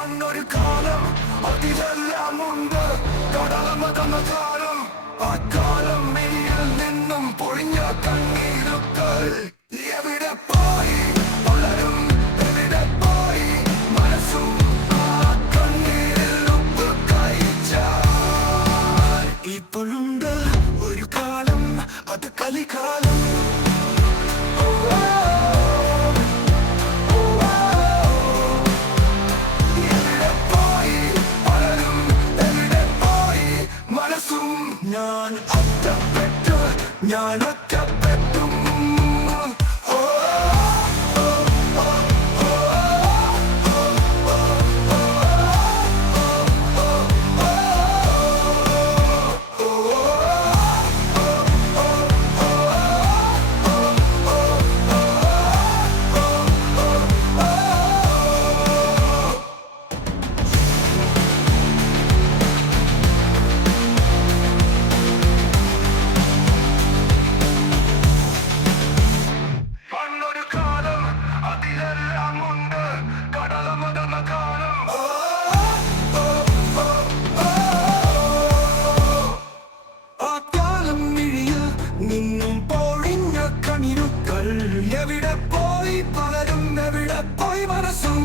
വന്നൊരു കാലം അതിലെല്ലാം ഉണ്ട് കടലമതെന്ന കാലം ആ കാലം മെയ്യിൽ നിന്നും പൊഴിഞ്ഞ കണ്ണീരുക്കൾ എവിടെ പോയി പലരും എവിടെ പോയി മനസ്സും ആ കണ്ണീരിൽ ഉപ്പ് കഴിച്ചാൽ ഇപ്പോഴുണ്ട് ഒരു കാലം അത് കലികാലം ഞാൻ ഒറ്റപ്പെട്ടു ഞാൻ ഒറ്റപ്പെട്ടു നിന്നും പൊഴിഞ്ഞ കണ്ണീരുക്കൾ എവിടെ പോയി പലരും എവിടെ പോയി മനസ്സും